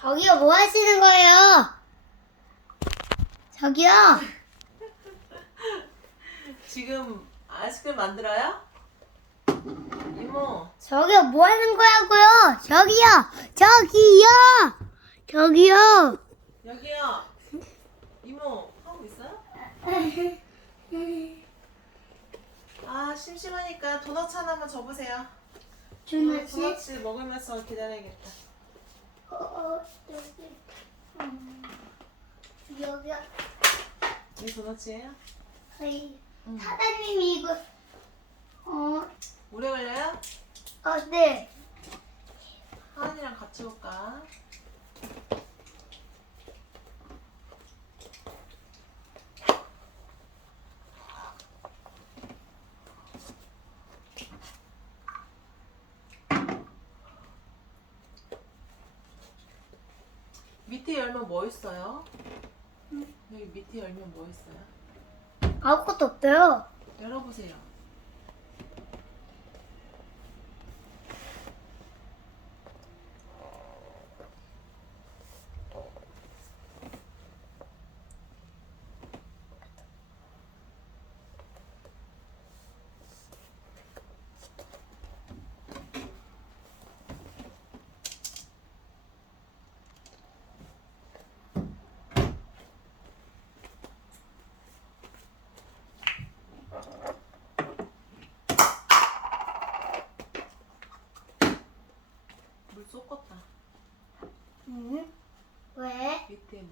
저기요, 뭐 하시는 거예요? 저기요. 지금 아이스크림 만들어요? 이모, 저기요, 뭐 하는 거야고요? 저기요, 저기요, 저기요. 여기요. 이모, 하고 있어요? 아, 심심하니까 도넛 하나만 줘보세요. 도넛 먹으면서 기다려야겠다. 어, 여기. 음, 여기요. 이 도넛이에요? 저희 응. 사장님이 이거 어, 오래 걸려요? 어, 네. 하은이랑 같이 올까? 밑에 열면 뭐 있어요? 여기 밑에 열면 뭐 있어요? 아무것도 없어요. 열어보세요. 쏟겠다. 응? 왜? 밑에 물.